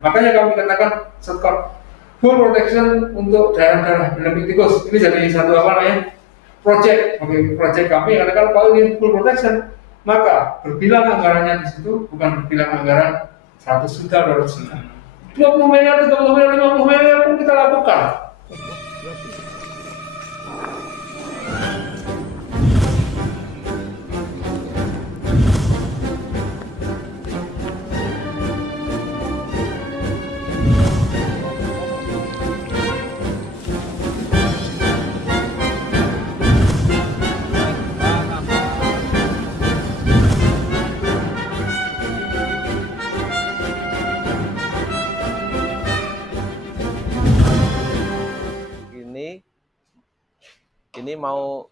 Makanya kami katakan shortcut full protection untuk daerah-daerah endemik tikus. Ini jadi satu project kami. Katakan kalau ini full protection, maka berbilang anggarannya di situ bukan berbilang anggaran 100 juta, 200 juta, 20 miliar, 30 miliar, 50 miliar pun kita lakukan. Ini mau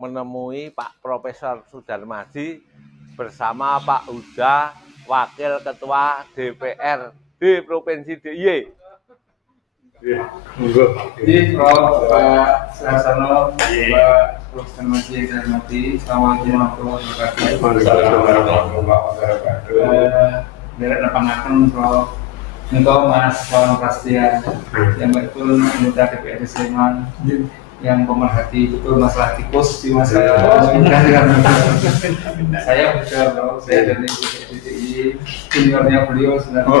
menemui Pak Profesor Sudarmadi bersama Pak Huda, Wakil Ketua DPR di Provinsi DIY. Ya, jadi Prof. Pak Suharsono, Pak Prof. Sudarmadi yang saya hormati, Assalamualaikum warahmatullahi wabarakatuh. Dari lapangan Prof. Engkau Mas Wawan Prasetya, yang betul anggota DPRD Sleman, yang pemerhati betul masalah tikus di masa saya juga Bro, saya dari DPRD juniornya beliau sebenarnya.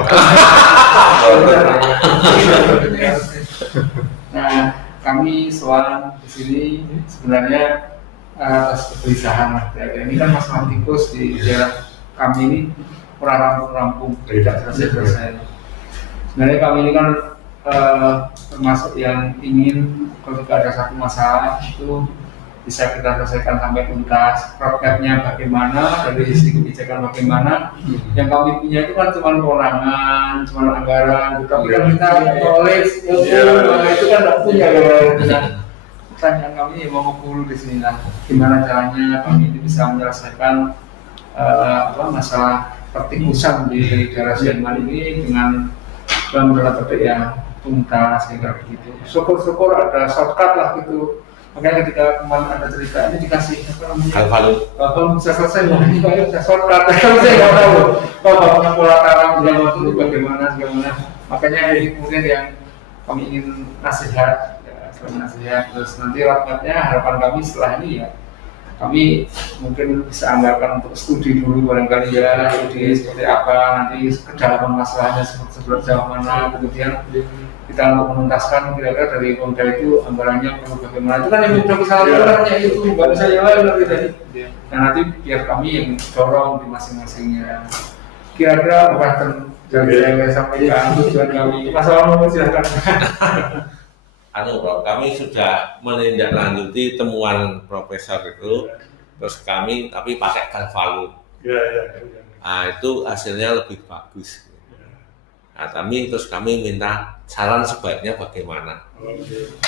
Nah, kami soal di sini sebenarnya atas kegelisahan lah. Ini kan masalah tikus di daerah kami ini kurang rampung, tidak selesai. Sebenarnya kami ini kan termasuk yang ingin ketika ada satu masalah itu bisa kita selesaikan sampai tuntas. Roadmap-nya bagaimana, dari sisi kebijakan bagaimana. Yang kami punya itu kan cuma kewenangan, cuma anggaran, tapi kan kita knowledge itu kan tidak punya. Pertanyaan kami mau guru di sini lah, gimana caranya kami ini bisa menyelesaikan masalah pertikusan di daerah Sleman ini dengan dalam petik yang tuntas kayak gitu. Syukur-syukur ada shortcut lah gitu. Makanya ketika kemarin ada cerita ini dikasih kalau bisa selesai ini bisa shortcut. Kalau saya nggak tahu kalau pola tarang dalam waktu itu bagaimana. Makanya ini kemudian yang kami ingin nasihat, terus nanti roadmapnya harapan kami setelah ini ya kami mungkin bisa anggarkan untuk studi dulu barangkali ya, studi seperti apa, nanti kedalaman masalahnya seperti jauh mana, kemudian kita untuk menuntaskan kira-kira dari Pemda itu anggarannya perlu bagaimana. Itu kan yang sudah bisa lakukannya itu, nggak bisa yang lain lagi tadi. Nah nanti biar kami yang dorong di masing-masingnya. Kira-kira apa yang saya sampaikan tujuan kami. Masalah nomor silakan. Bro, kami sudah menindaklanjuti temuan profesor itu, terus kami tapi pakai Galvalut. Nah, itu hasilnya lebih bagus. Nah, terus kami minta saran sebaiknya bagaimana.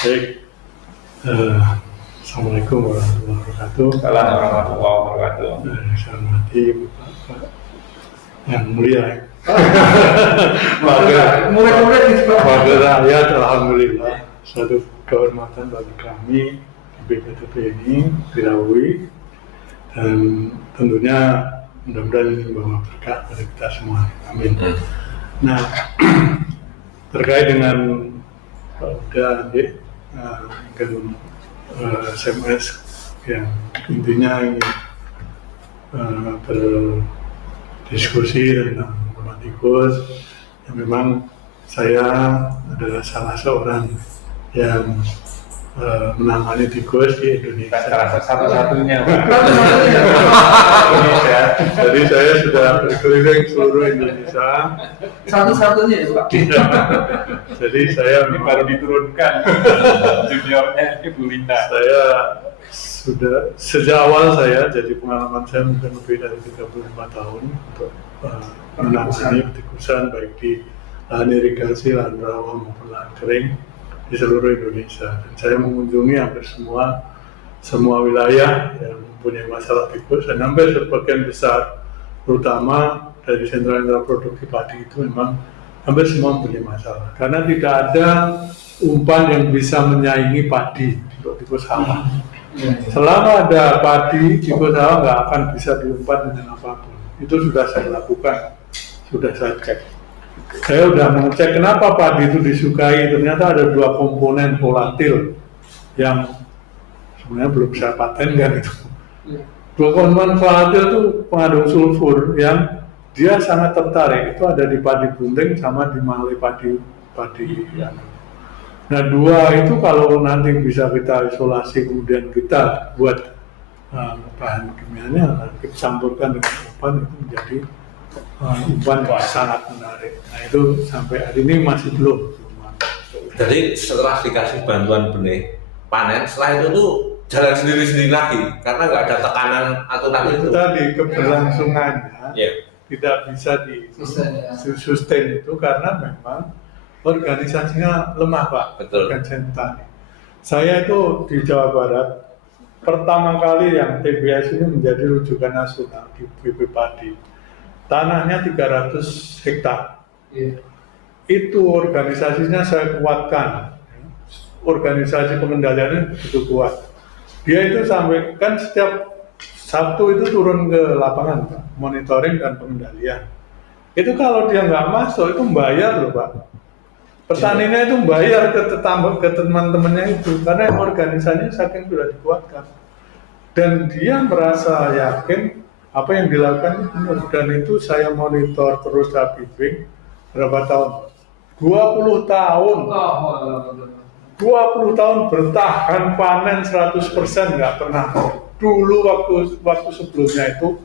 Baik. Assalamualaikum warahmatullahi wabarakatuh. Assalamualaikum warahmatullahi wabarakatuh. Saya hormati Bapak yang mulia. Murid-murid di Wakil rakyat, alhamdulillah. Satu kehormatan bagi kami di BPTP ini dilalui, dan tentunya mudah-mudahan ini membawa berkah pada kita semua. Amin. Nah, terkait dengan Pak Huda SMS yang intinya ingin berdiskusi tentang tikus, yang memang saya adalah salah seorang yang menangani tikus di Indonesia. Satu-satunya. Jadi saya sudah berkeliling seluruh Indonesia. Satu-satunya ya Pak. Jadi saya baru diturunkan juniornya Ibu Linda. Saya sudah sejak awal jadi pengalaman saya mungkin lebih dari 35 tahun untuk menangani petikusan baik di lahan irigasi, lahan rawa maupun lahan kering di seluruh Indonesia. Dan saya mengunjungi hampir semua wilayah yang mempunyai masalah tikus, dan hampir sebagian besar, terutama dari sentra-sentra produksi padi itu memang hampir semua mempunyai masalah. Karena tidak ada umpan yang bisa menyaingi padi untuk tikus hawa. Selama ada padi, tikus hawa nggak akan bisa diumpan dengan apapun. Itu sudah saya lakukan, sudah saya cek. saya udah mengecek kenapa padi itu disukai, ternyata ada 2 komponen volatil yang sebenarnya belum saya patenkan itu. 2 komponen volatil itu pengandung sulfur yang dia sangat tertarik, itu ada di padi bunting sama di malai padi ya. Nah 2 itu kalau nanti bisa kita isolasi kemudian kita buat bahan kimianya, kita campurkan dengan umpan, itu menjadi umpan sangat menarik. Nah itu sampai hari ini masih belum. Jadi setelah dikasih bantuan benih panen, setelah itu tuh jalan sendiri-sendiri lagi karena nggak ada tekanan aturan itu. Tadi keberlangsungannya tidak bisa sustain itu karena memang organisasinya lemah Pak. Betul. Organisasi tani. Saya itu di Jawa Barat pertama kali yang TBS ini menjadi rujukan nasional di BP Padi. Tanahnya 300 hektar. Itu organisasinya saya kuatkan. Organisasi pengendaliannya begitu kuat. Dia itu sampai kan setiap Sabtu itu turun ke lapangan Pak, monitoring dan pengendalian. Itu kalau dia nggak masuk itu membayar loh Pak. Petaninya itu bayar ke teman-temannya itu karena organisasinya saking sudah dikuatkan. Dan dia merasa yakin apa yang dilakukan benar. Dan itu saya monitor terus, saya bimbing berapa tahun? 20 tahun. 20 tahun bertahan panen 100% nggak pernah. Dulu waktu sebelumnya itu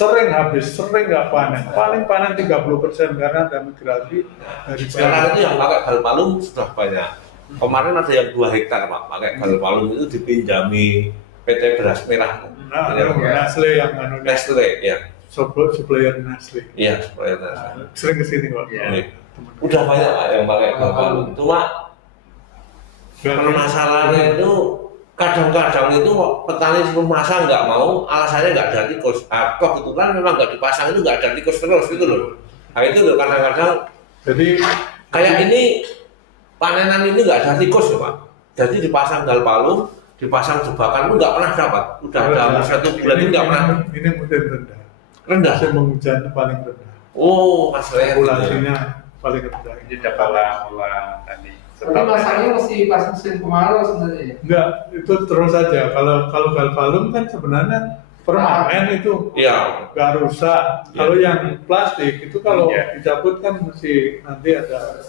sering nggak panen, paling panen 30% karena ada migrasi dari sekarang itu yang pakai galvalum sudah banyak. Kemarin ada yang 2 hektar Pak, pakai galvalum itu dipinjami PT Beras Merah. Nestle yang Nestle, ya. Supplier Nestle. Iya, supplier Nestle. Sering kesini Pak. Udah banyak Pak yang pakai galvalum. Cuma masalahnya itu kadang-kadang itu petani sebelum masa nggak mau, alasannya nggak ada tikus. Kok kebetulan memang nggak dipasang itu nggak ada tikus terus gitu loh. Nah itu loh kadang-kadang. Jadi kayak ini panenan ini nggak ada tikus loh Pak. Jadi dipasang galvalum, dipasang jebakan itu nggak pernah dapat. Udah dalam 1 bulan ini nggak pernah. Ini musim rendah. Rendah. Musim hujan paling rendah. Oh masalahnya. Populasinya paling rendah. Jadi dapat pola tadi. Tapi masanya mesti pas musim kemarau sebenarnya. Enggak, itu terus saja. Kalau galvalum kan sebenarnya permanen itu, iya, nggak rusak. Ya. Kalau yang plastik itu kalau dicabut kan mesti nanti ada.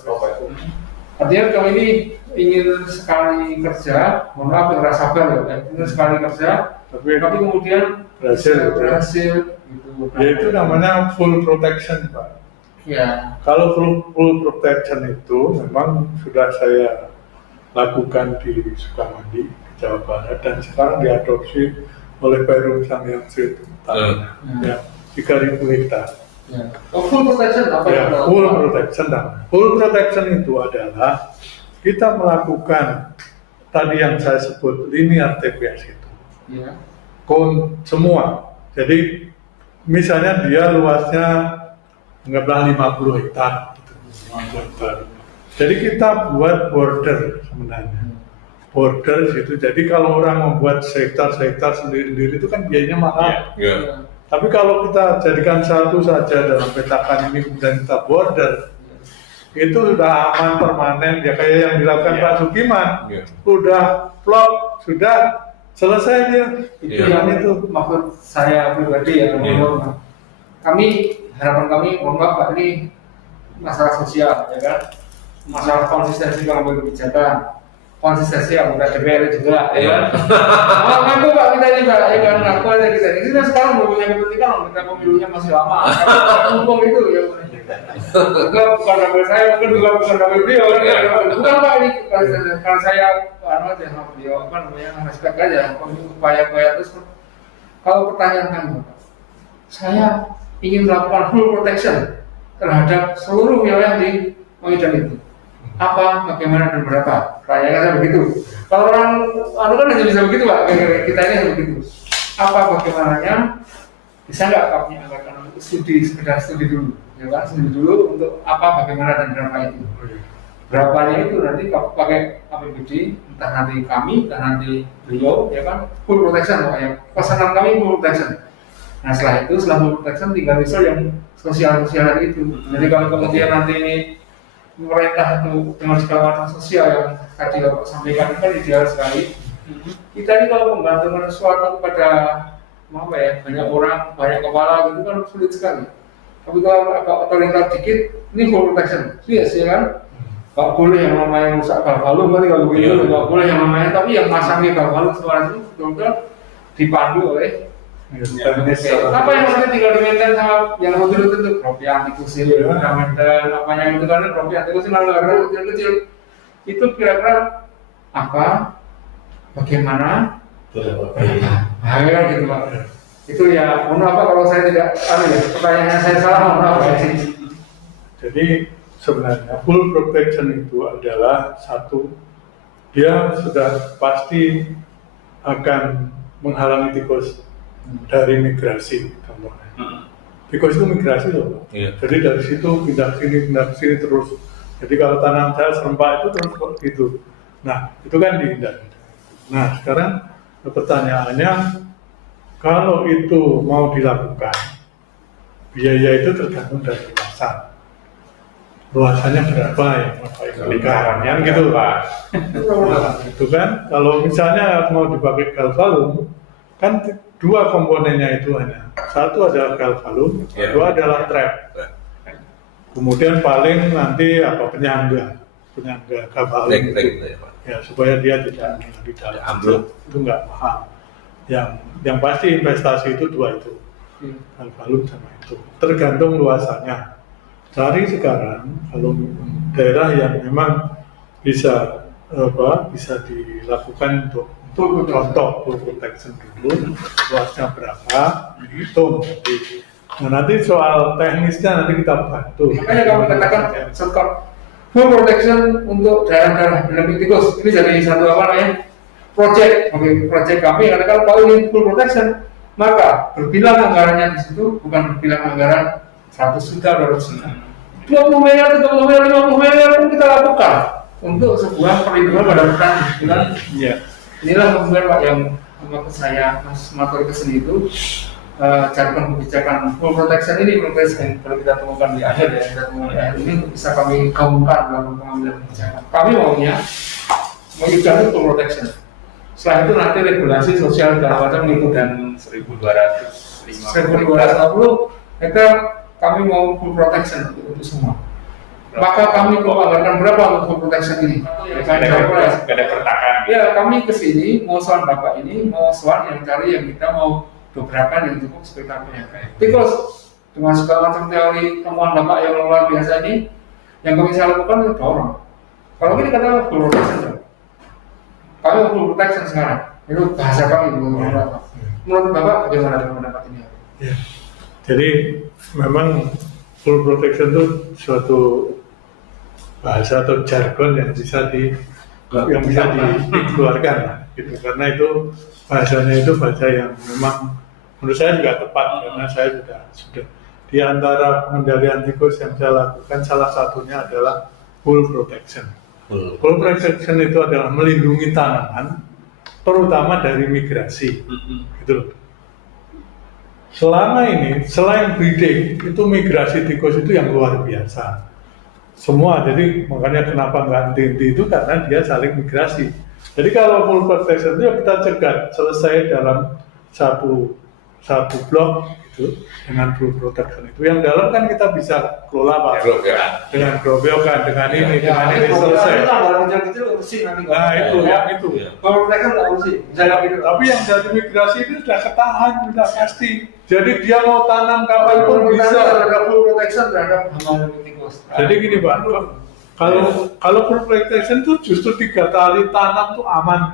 Artinya kalau ini ingin sekali kerja, mohon maaf yang sabar ya, ingin sekali kerja, tapi kemudian berhasil gitu. Ya itu namanya full protection Pak. Ya. Kalau full protection itu memang sudah saya lakukan di Sukamandi, di Jawa Barat, dan sekarang diadopsi oleh Perum Samyangsu itu. Ya, 3.000 hektar. Ya. Oh, full protection apa ya? Full apa? protection. Full protection itu adalah kita melakukan tadi yang saya sebut linear TPS itu. Ya. Semua. Jadi misalnya dia luasnya anggaplah 50 hektar gitu. Jadi kita buat border sebenarnya. Border situ. Jadi kalau orang membuat sehektar sendiri-sendiri itu kan biayanya mahal. Iya. Tapi kalau kita jadikan satu saja dalam petakan ini kemudian kita border, itu sudah aman permanen ya kayak yang dilakukan Pak Sukiman. Udah plot, sudah selesai dia. Itu yang itu maksud saya pribadi ya. Harapan kami, mohon maaf Pak, ini masalah sosial, ya kan? Masalah konsistensi pengambil kebijakan, konsistensi anggota DPR juga, ya kan? Ngaku Pak kita ini Pak, ya kan? Ngaku aja kita ini. Kita sekarang belum punya kepentingan, kita pemilunya masih lama. Ngomong itu ya. Bukan kabel saya, mungkin juga bukan kabel beliau. Bukan Pak ini, kalau saya aja sama beliau, apa namanya, respect aja, upaya-upaya terus. Kalau pertanyaan kami, saya ingin melakukan full protection terhadap seluruh wilayah di Medan itu. Apa, bagaimana, dan berapa? Pertanyaannya begitu. Kalau orang kan hanya bisa begitu Pak, kita ini hanya begitu. Apa, bagaimananya, bisa nggak kami anggarkan untuk sekedar studi dulu, ya kan? Studi dulu untuk apa, bagaimana, dan berapa itu. Berapanya itu nanti pakai APBD, entah nanti kami, entah nanti beliau, ya kan? Full protection Pak ya. Pesanan kami full protection. Nah setelah itu, setelah full protection tinggal misal yang sosial itu. Jadi kalau kemudian nanti ini pemerintah itu dengan segala macam sosial yang tadi Bapak sampaikan kan ideal sekali. Kita ini kalau menggantungkan sesuatu kepada apa ya, banyak orang, banyak kepala gitu kan sulit sekali. Tapi kalau agak otoriter dikit, ini full protection, yes ya kan? Gak boleh yang namanya rusak galvalum, berarti kalau begitu gak boleh yang namanya, tapi yang masangnya galvalum suara itu betul-betul dipandu oleh apa yang nanti tinggal dimaintain sama yang betul itu propi anti kusil, apa yang itu kan propi anti kusil lalu ada kecil itu kira-kira apa, bagaimana, kan gitu Pak. Itu ya, mohon apa kalau saya tidak, pertanyaannya saya salah, mohon apa ya sih. Jadi sebenarnya full protection itu adalah satu, dia sudah pasti akan menghalangi tikus dari migrasi contohnya. Tikus itu migrasi loh, jadi dari situ pindah ke sini terus. Jadi kalau tanam saya serempak itu terus gitu. Nah itu kan dihindari. Nah sekarang pertanyaannya, kalau itu mau dilakukan, biaya itu tergantung dari luasan. Luasannya berapa ya? Lingkarannya gitu Pak. Nah, itu kan, kalau misalnya mau dipakai galvalum, kan dua komponennya itu hanya. Satu adalah galvalum, kedua adalah trap. Kemudian paling nanti penyangga galvalum itu. Ya supaya dia tidak di dalam itu nggak mahal. Yang pasti investasi itu dua itu, galvalum sama itu. Tergantung luasannya. Cari sekarang kalau daerah yang memang bisa dilakukan untuk contoh full protection dulu, luasnya berapa, dihitung. Nah nanti soal teknisnya nanti kita bantu. Makanya kami katakan full protection untuk daerah-daerah endemik tikus ini jadi satu project kami. Karena kalau ini full protection, maka berbilang anggarannya di situ bukan berbilang anggaran 100 juta, 200 juta, 20 miliar, 30 miliar, 50 miliar pun kita lakukan untuk sebuah perlindungan pada petani. Inilah kemudian Pak yang maksud saya Mas Matur kesini itu carikan kebijakan full protection ini kalau kita temukan di akhir ya, ini bisa kami gaungkan dalam pengambilan kebijakan. Kami maunya mengucapkan full protection. Setelah itu nanti regulasi sosial segala macam itu dan 1.250 hektar kami mau full protection untuk semua. Maka kami anggarkan berapa untuk full protection ini? Ada pertakan. Ya kami kesini mau soal Bapak ini, mau soal yang cari yang kita mau dobrakan yang cukup spektakuler. Because dengan segala macam teori temuan Bapak yang luar biasa ini, yang kami bisa lakukan itu dorong. Kalau ini kata full protection, kami full protection sekarang. Itu bahasa kami menurut Bapak. Menurut Bapak bagaimana pendapat ini? Ya. Jadi memang full protection itu suatu bahasa atau jargon yang bisa dikeluarkan gitu, karena itu bahasanya itu bahasa yang memang menurut saya juga tepat, karena saya sudah di antara pengendalian tikus yang saya lakukan salah satunya adalah full protection. Full protection itu adalah melindungi tanaman terutama dari migrasi gitu. Selama ini, selain breeding, itu migrasi tikus itu yang luar biasa. Semua, jadi makanya kenapa nggak henti-henti itu karena dia saling migrasi. Jadi kalau full protection itu kita cegat selesai dalam satu blok itu dengan full protection itu. Yang dalam kan kita bisa kelola Pak. Dengan grobekan, dengan ini selesai. Kecil urusin nanti. Nah itu, yang itu. Full protection nggak urusin. Tapi yang dari migrasi itu sudah ketahan, sudah pasti. Jadi dia mau tanam kapan pun bisa. Ada full protection terhadap hama tikus. Jadi gini Pak, kalau full protection itu justru 3 kali tanam tuh aman.